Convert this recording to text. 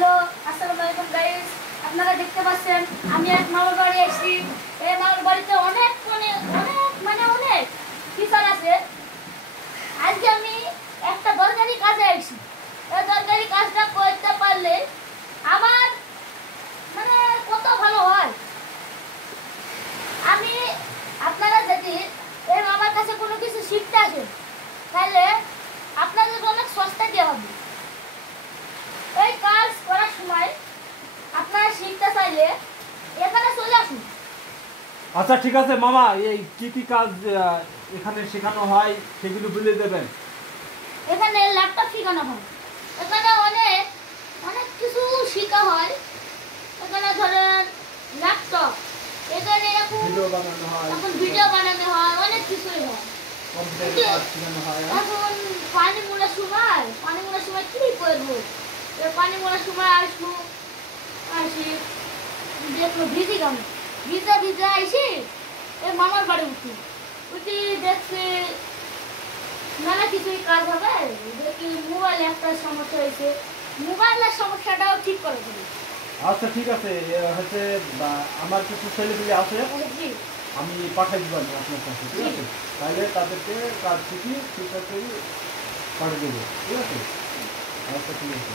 Hello, আসসালামু আলাইকুম guys. আপনারা দেখতে পাচ্ছেন আমি এক মামার বাড়ি এসেছি। এই মামার বাড়িতে অনেক অনেক ফিচার আছে। আজকে আমি একটা দরকারি কাজে এসেছি। এই দরকারি কাজটা করতে পারলে আমার মানে কত ভালো হয়। আমি আপনারা যদি এই মামার কাছে কোনো কিছু শিখতে আসেন তাহলে আপনাদের অনেক সস্তা দেওয়া হবে। এই কাজ করার সময় আপনারা শিখতে চাইলে এখানে চলে আসুন। আচ্ছা ঠিক আছে মামা, এই কি কি কাজ এখানে শেখানো হয় সেগুলো বলে দেবেন। এখানে ল্যাপটপ শেখানো হয়, এখানে অনেক অনেক কিছু শেখা হয়। এখানে ধরেন ল্যাপটপ, এখানে এখন ভিডিও বানানো হয়, অনেক কিছুই হয়। এখন পানি মোড়ার সময় কি করবো? পানি মোড়ার সময় আসি দেখলো ভিজা আইসি এই মামার বাড়ি উঠি দেখছি নানা কিছুই কাজ হবে। দেখি মোবাইলে একটা সমস্যা হয়েছে, মোবাইলের সমস্যাটাও ঠিক করে দেবে। আচ্ছা ঠিক আছে, হচ্ছে আমার কিছু ছেলেপিলে আছে, আমি পাঠাই দিব আপনার কাছে, ঠিক আছে? তাহলে তাদেরকে কাজ শিখি ঠিক আছে পাঠিয়ে দেবো, ঠিক আছে? আচ্ছা ঠিক আছে।